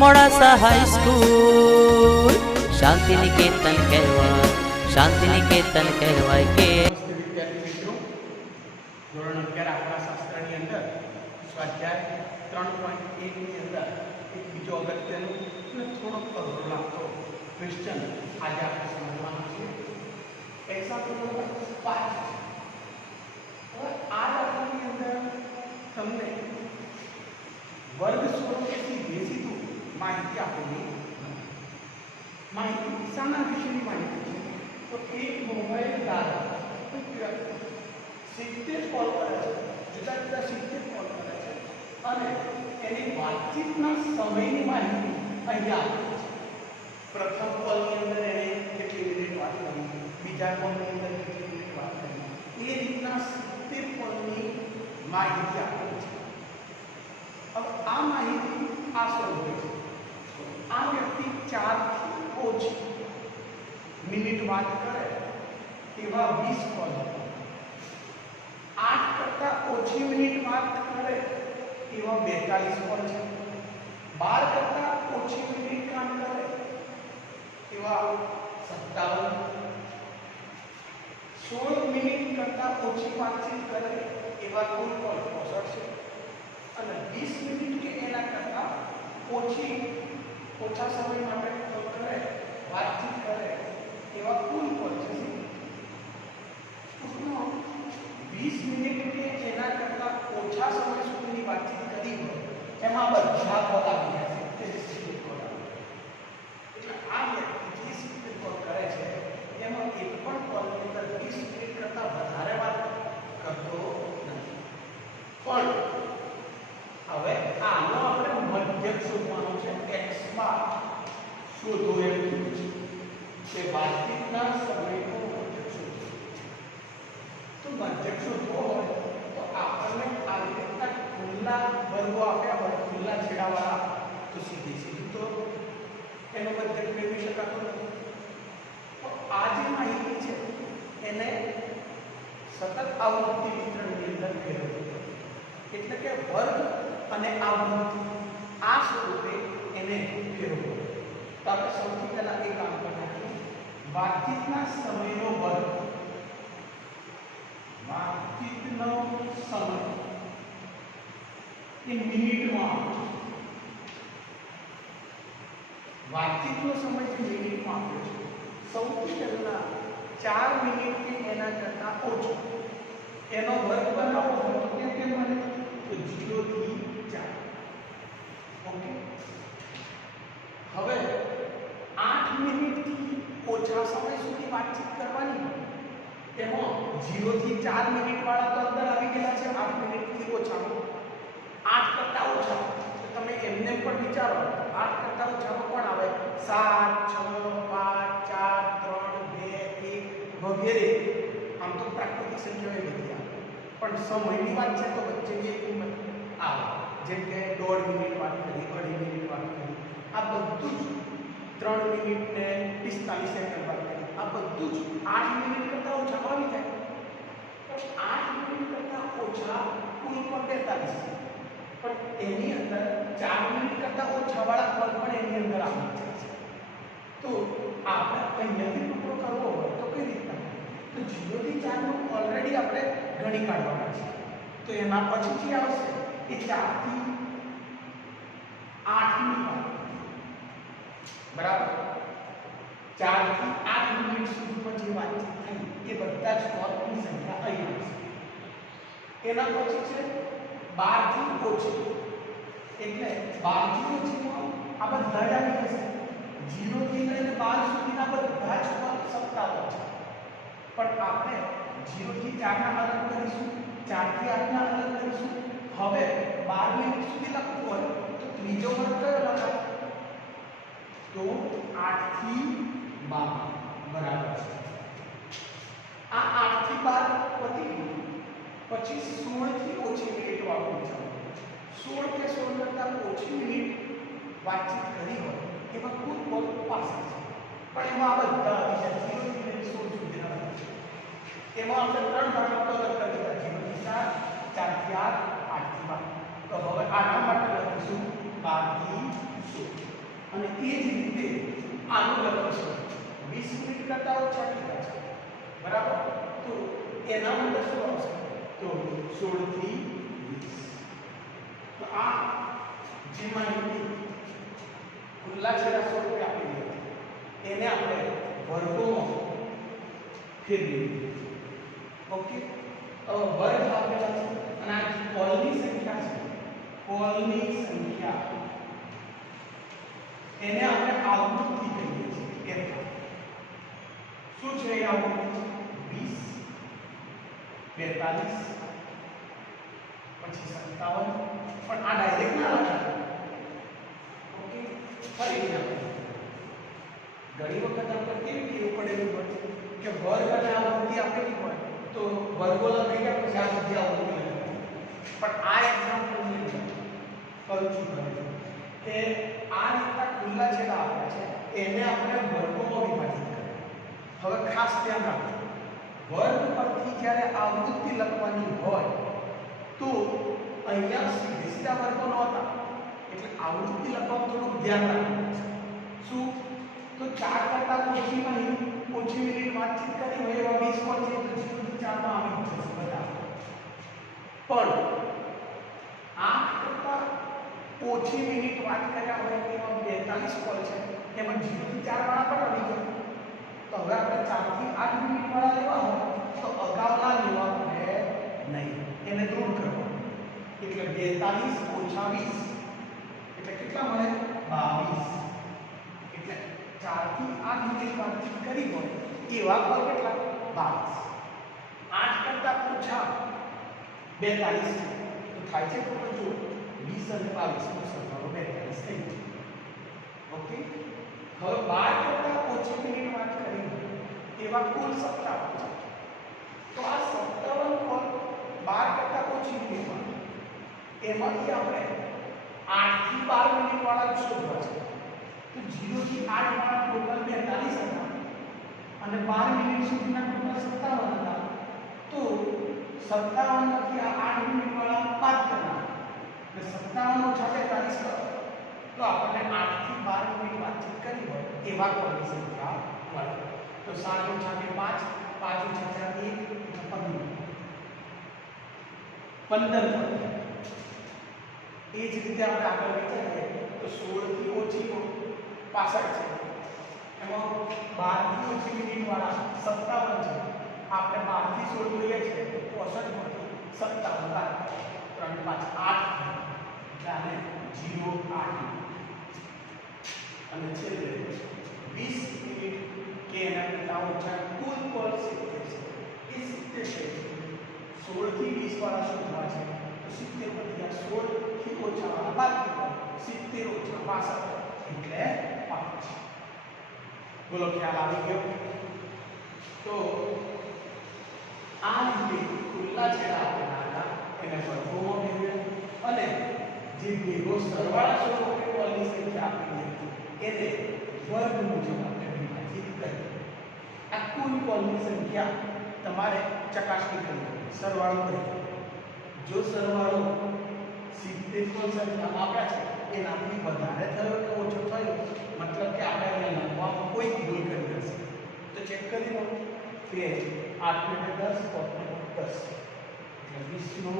Modasa high school Shanti Niketan कहवाय, Shanti Niketan कहवाय के नमस्ते विद्यार्थी मित्रों, ધોરણ 11 આપણા શાસ્ત્રની અંદર સ્વાધ્યાય 3.1 ની અંદર એક બીજો અગત્યનો અને થોડો અઘરો લાગતો ક્વેશ્ચન આજે આપણે સમજવાનો છે. Example number 5. હવે આ દાખલાની અંદર તમને વર્ગ સ્વરૂપેથી બેસીતું માહિતી આપેલી માહિતી શાના વિશેની માહિતી છે? તો એક મોબાઈલ દ્વારા 70 કોલ કરે છે, જુદા જુદા 70 કોલ કરે છે અને એની વાતચીતના સમયની માહિતી અહીંયા આપેલી છે. પ્રથમ કોલની અંદર એને કેટલી મિનિટ વાત કરી, બીજા કોલની અંદર કેટલી મિનિટ વાત કરી, એ રીતના 70 કોલની માહિતી આપેલી છે. હવે આ માહિતી આ સ્વરૂપે છે. આ વ્યક્તિ 4 થી ઓછી મિનિટ વાત કરે એવા 20 કોલ, 8 કરતા ઓછી મિનિટ વાત કરે એવા 42 કોલ છે, 12 કરતા ઓછી મિનિટ કામ કરે એવા 57, 16 મિનિટ કરતા ઓછી વાતચીત કરે એવા કુલ કોલ 65 છે અને 20 મિનિટ કે એના કરતા ઓછા સમય માટે કોલ કરે, વાતચીત કરે એવા કુલ કોલ છે. 20 મિનિટ કે એના કરતા ઓછા સમય સુધીની વાતચીત કરી હોય એમાં બધા કોલ આવી ગયા છે, તે 70 કોલ આવી. એટલે આ વ્યક્તિ જે 70 કોલ કરે છે એમાં એક પણ કોલની અંદર 20 મિનિટ કરતા વધારે વાત કરતો નથી. પણ હવે આનો આપણે મધ્યક શોધવાનો છે. x બાર શોધો એમ કીધું છે કે વાતચીતના સમયનો મધ્યક શોધો. તો મધ્યક શોધવો હોય તો આપણને આ રીતના ખુલ્લા વર્ગો આપ્યા હોય, ખુલ્લા છેડાવાળા, તો સીધું તો એનો મધ્યક મેળવી શકાતો નથી. તો આ જે માહિતી છે એને સતત આવૃત્તિ વિતરણની અંદર ફેરવવી, એટલે કે વર્ગ અને આવૃત્તિ આ સ્વરૂપે એને ફેરવવો. તો આપણે સૌથી પહેલા એ કામ કરવાનું, વાતચીતના સમયનો વર્ગ, વાતચીતનો સમય એ મિનિટમાં, વાતચીતનો સમય જે મિનિટમાં આપ્યો છે, સૌથી પહેલા 4 મિનિટ કે એના કરતા ઓછો એનો વર્ગ બનાવો હોય તો કેમ બને? તો 0 થી 4. ઓકે. હવે 8 મિનિટથી ઓછા સમય સુધી વાતચીત કરવાની હોય એમાં 0 થી 4 મિનિટ વાળા તો અંદર આવી ગયા છે. 8 મિનિટથી ઓછામાં 8 કરતા ઓછા, તો તમે એમને પણ વિચારો 8 કરતા ઓછામાં કોણ આવે? 7, 6, 5, 4, 3, 2, 1 વગેરે. આમ તો પ્રાકૃતિક સંખ્યાઓ બધી આવે, પણ સમયની વાત છે તો વચ્ચેની એક કિંમત આવે, જેમ કે 1.5 મિનિટ વાત કરી, 2.5 મિનિટ વાત કરી, આ બધું જ 3 મિનિટ ને 45 સેકન્ડ વાત કરી, આ બધું જ 8 મિનિટ કરતા ઓછા આવી જાય. પણ 8 મિનિટ કરતા ઓછા કુલ કોલ 42 છે, પણ એની અંદર 4 મિનિટ કરતા ઓછા વાળા કોલ પણ એની અંદર આવી જાય છે. તો આપણે અહીંયાથી ટુકડો કરવો હોય તો કઈ રીતના? તો 0 થી 4 નું ઓલરેડી આપણે ગણી કાઢવાના છે. તો એના પછીથી આવશે એ 4 થી 8 ની વાત, બરાબર? 4 થી 8 મિનિટ સુધીમાં જે વાતચીત થઈ એ બધા જ કોલની સંખ્યા અહીં આવશે. એના પછી છે 12 થી ઓછી, એટલે 12 થી ઓછીમાં આ બધા જ આવી જશે. 0 થી લઈને 12 સુધીના બધા જ કોલ 57 છે, પણ આપણે 0 થી 4 ના અલગ કરીશું, 4 થી 8 ના અલગ કરીશું. હવે 12 મિનિટ સુધી લખવું હોય તો ત્રીજો વર્ગ કયો લખાય? તો 8 થી 12 બરાબર છે. આ 8 થી 12 પતી ગયું. પછી 16 થી ઓછી મિનિટ વાળું છે. 16 કે 16 કરતા ઓછી મિનિટ વાતચીત કરી હોય એમાં કુલ કોલ 65 છે, પણ એમાં આ બધા આવી જાય 0 થી લઈને 16 સુધીના બધા છે. એમાં આપણે 3 ભાગમાં તો અલગ કરી દીધા, 0 થી 4, 4 થી 8, 8 થી 12. તો હવે આના માટે લખીશું એ જ રીતે આનું લખીશું 20 મિનિટ કરતા ઓછા કેટલા છે બરાબર તો એના અંદર શું આવશે તો 16 થી 20 તો આ જે માહિતી ખુલ્લા છેડા સ્વરૂપે આપેલી હતી એને આપણે વર્ગોમાં ફેરવી ઓકે વર્ગ આપેલા છે અને આ કોલની સંખ્યા છે કોલની સંખ્યા એને આપણે આવૃત્તિ કહીએ છીએ એટલે શું છે એ આવૃત્તિ 20 42 પછી 57 પણ આ ડાયરેક્ટ ના લખાય ઓકે ફરીથી આપણે ઘણી વખત આપણે કેવી ટેવ પડેલું હોય કે વર્ગ અને આવૃત્તિ આપેલી હોય તો વર્ગો લખાઈ ગયા પછી આ બધી આવૃત્તિ લખાય પણ આ એક્ઝામ્પલ ની અંદર કરું છું કે આ રીતના ખુલ્લા છેડા આપ્યા છે એને આપણે વર્ગોમાં વિભાજિત કર્યા હવે ખાસ ધ્યાન રાખો વર્ગ પરથી જ્યારે આવૃત્તિ લખવાની હોય તો અહીંયા સીધા વર્ગો નહોતા એટલે આવૃત્તિ લખવામાં થોડું ધ્યાન રાખવું છે શું તો 4 કરતા ઓછી મિનિટ વાતચીત કરી હોય એવા 20 કોલ છે તો 0 થી 4 માં આવી જશે બધા પણ 8 કરતા ઓછી મિનિટ વાત કર્યા હોય એમાં 42 કોલ છે એમાં 0 થી 4 વાળા પણ આવી જાય તો હવે આપણે 4 થી 8 મિનિટ વાળા લેવા હોય તો અગાઉના લેવા પડે નહીં એને દૂર કરવા એટલે 42 ઓછા 20 એટલે કેટલા મળે 22 એટલે 4 થી 8 મિનિટ વાતચીત કરી હોય એવા કોલ કેટલા 22 8 કરતા ઓછા 42 તો થાય છે તો જો 20 અને 22 નો સરવાળો 42 થઈ ગયો ઓકે હવે 12 કરતા ઓછી મિનિટ વાત કરી એવા કુલ 57 છે તો આ 57 કોલ 12 કરતા ઓછી મિનિટ વાત એમાંથી આપણે 8 થી 12 મિનિટ વાળા શોધવા છે તો 0 થી 8 વાળા ટોટલ 42 હતા અને 12 મિનિટ સુધીના ટોટલ 57 હતા તો 57 માંથી આ 8 મિનિટ વાળા બાદ કરવાના એટલે 57 ઓછા 42 કરો તો આપણને 8 થી 12 મિનિટ વાતચીત કરી હોય એવા કોલની સંખ્યા મળે તો 7 ઓછા 2 5 5 ઓછા 4 1 15 એ જ રીતે આપણે આગળ વિચારીએ તો 16 થી ઓછી 65 છે એમાં 12 થી ઓછી મિનિટ વાળા 57 છે આપણે 12 થી 16 જોઈએ છે તો 65 માંથી 57 બાદ 3 5 8 એટલે 0 8 અને છેલ્લે 20 મિનિટ કે એના કરતા ઓછા કુલ કોલ 70 છે એ 70 છે 16 થી 20 વાળા શોધવા છે તો 70 પરથી આ 16 થી ઓછા વાળા બાદ કરો 70 ઓછા 65 એટલે 5 બોલો ખ્યાલ આવી ગયો તો આ રીતે ખુલ્લા છેડા આપેલા હતા એને વર્ગોમાં ફેરવ્યા અને જે ભેગો સરવાળા સ્વરૂપે કોલની સંખ્યા આપેલી હતી એને વર્ગ મુજબ આપણે વિભાજિત કરી આ કુલ કોલની સંખ્યા તમારે ચકાસણી કરવી સરવાળો કરી જો સરવાળો 70 કોલ સંખ્યા આપ્યા છે એનાથી વધારે થયો કે ઓછો થયો મતલબ કે આપણે અહીંયા લખવામાં કોઈ ભૂલ કરી હશે તો ચેક કરી લો કે 8 ને 10 10 એટલે 20 નો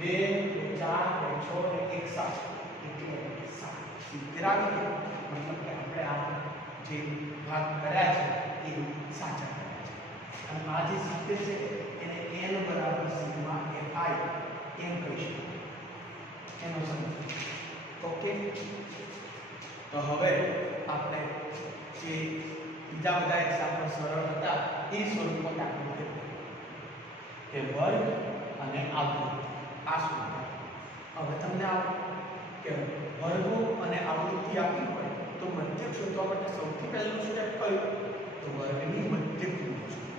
2 4 6 ને 1 7 એટલે 7 આવી ગયો મતલબ કે આપણે આ જે ભાગ કર્યા છે એ સાચા કર્યા છે અને આ જે 70 છે એને n બરાબર સિગ્મા fi એમ કહી શકીએ એનો સમજ ઓકે તો હવે આપણે જે બીજા બધા એક્ઝામ્પલ સરળ હતા એ સ્વરૂપમાં દાખલ કરીએ કે વર્ગ અને આવૃત્તિ આ સ્વરૂપ હવે તમને આ કે વર્ગો અને આવૃત્તિ આપી હોય તો મધ્યક શોધવા માટે સૌથી પહેલું સ્ટેપ કયું તો વર્ગની મધ્યક કિંમત શોધો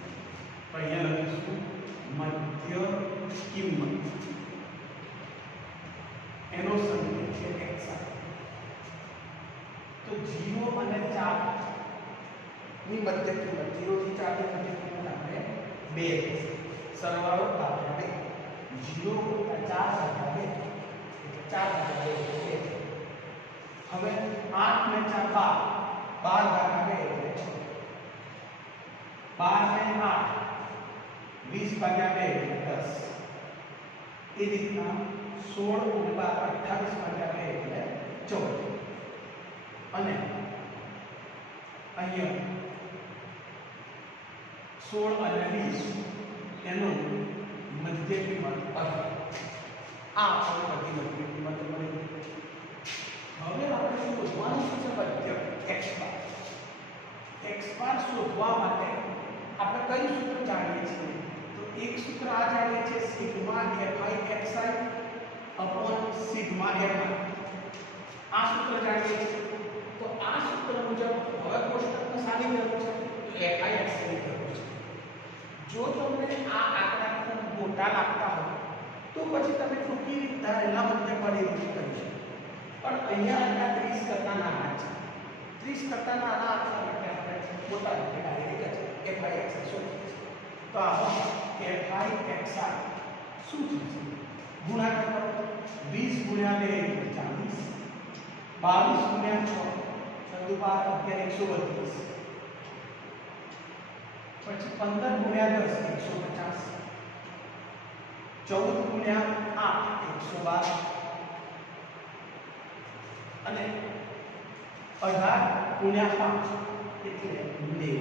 તો અહીંયા લખીશું મધ્ય કિંમત એનો સંકેત છે x તો 0 અને 4 ની મધ્યક કિંમત 0 થી 4 ની મધ્યક કિંમત આપણે 2 સરવાળો આપણે 0 + 4 = 2 એટલે 4 / 2 હવે હવે 8 ને 4 12 ભાગ્યા 2 એટલે 6 12 ને 8 20 ભાગ્યા 2 એટલે 10 એ રીતના 16 અને 12 28 ભાગ્યા 2 એટલે 14 અને અહીંયા 16 અને 20 એનો મધ્ય કિંમત આ આપણને બધી મધ્ય કિંમત મળી. હવે આપણે શોધવાનું છે મધ્ય x બાર શોધવા માટે આપણે કઈ સૂત્ર જાણીએ છીએ? તો એક સૂત્ર આ જાણીએ છીએ sigma fi xi upon sigma mi. આ સૂત્ર જાણીએ છીએ. તો આ સૂત્ર મુજબ હવે કોષ્ટકમાં સારી જરૂર છે તો fi xi ની જરૂર છે. જો તમને આ આંકડા ખૂબ મોટા લાગતા હોય તો પછી તમે ટૂંકી ધારેલા મધ્ય પરિવર્તિત કરી શકો. પણ અહીંયા આંકડા 30 કરતા નાના છે. 30 કરતા નાના આંકડા માટે આપણે મોટા રીતે ડાયરેક્ટ જ fi xi શોધીએ. તો આમાં fi xi શું થશે? ગુણાકાર કરો. 20 ગુણ્યા 2 એટલે 40, 22 ગુણ્યા 6 132 પછી 15 ગુણ્યા 10 150, 14 ગુણ્યા 8 112 અને 18 ગુણ્યા 5 એટલે 90.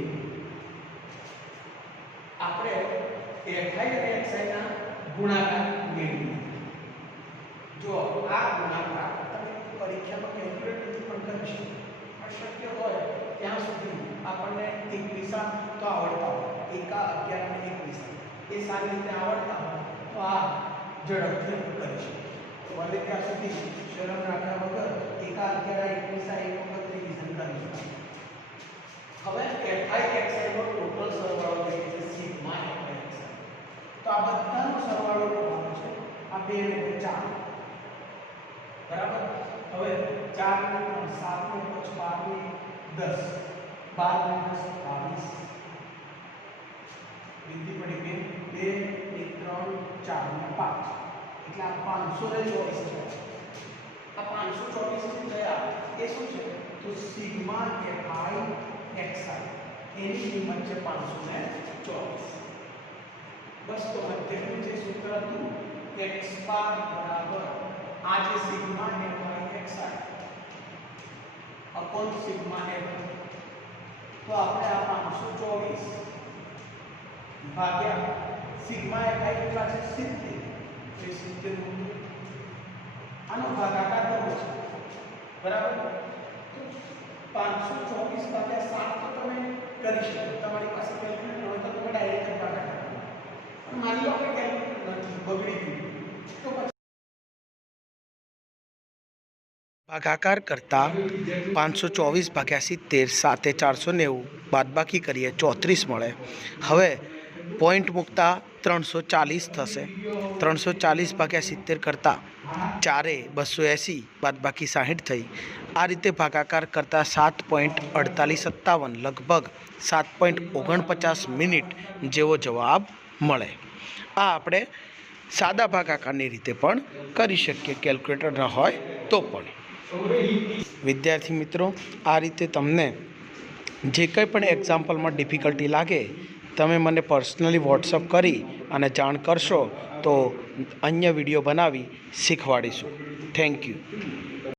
આપણે fi અને xi ના ગુણાકાર મેળવીએ. જો આ ગુણાકાર તમે પરીક્ષામાં કેલ્ક્યુલેટરથી પણ કરી શકો. શક્ય હોય ત્યાં સુધી આપણને એક દિશા તો આવડતા હોય, એકા 11 અને 21 એ સારી રીતે આવડતા હોય તો આ ઝડપથી કરી શકો. બને ત્યાં સુધી શરમ રાખ્યા વગર એકા 11 21 એક વખત રિવિઝન કરી શકો. હવે fi xi નો ટોટલ સરવાળો છે સિગ્મા fi xi. તો આ બધાનો સરવાળો કરવાનો છે. આ 2 ને 4 બરાબર. હવે 4 ને 3 7 ને 5 12 ને 10 12 ને 10 22 બિંદી પડી 2 1 3 4 ને 5 એટલે આ 524 છે. આ 524 જે થયા એ શું છે? તો સિગ્મા fi xi એની કિંમત છે 524. બસ તો મધ્યનું જે સૂત્ર હતું x બાર બરાબર આ જે sigma fi xi upon sigma f. તો આપણે આ 524 ભાગ્યા સિગ્મા fi કેટલા છે? 70. એ 70 મૂલ્ય આનો ભાગાકાર કરવો છે બરાબર. તો 524 ભાગ્યા 7 તો તમે કરી શકો. તમારી પાસે કેલ્ક્યુલેટર હોય તો તમે ડાયરેક્ટ ભાગાકાર કરો. પણ માની લો કે કેલ્ક્યુલેટર નથી, બગડી ગયું, તો ભાગાકાર કરતા 524 ભાગ્યા 70 7 490 બાદબાકી કરીએ 34 મળે. હવે પોઈન્ટ મૂકતા 340 થશે. 340 ભાગ્યા 70 કરતાં 4 280 બાદબાકી 60 થઈ. આ રીતે ભાગાકાર કરતાં 7.4857 લગભગ 7.49 મિનિટ જેવો જવાબ મળે. આ આપણે સાદા ભાગાકારની રીતે પણ કરી શકીએ, કેલ્ક્યુલેટર ન હોય તો પણ. વિદ્યાર્થી મિત્રો, આ રીતે તમને જે કંઈ પણ એક્ઝામ્પલમાં ડિફિકલ્ટી લાગે તમે મને પર્સનલી વોટ્સઅપ કરી અને જાણ કરશો તો અન્ય વિડીયો બનાવી શીખવાડીશું. Thank you.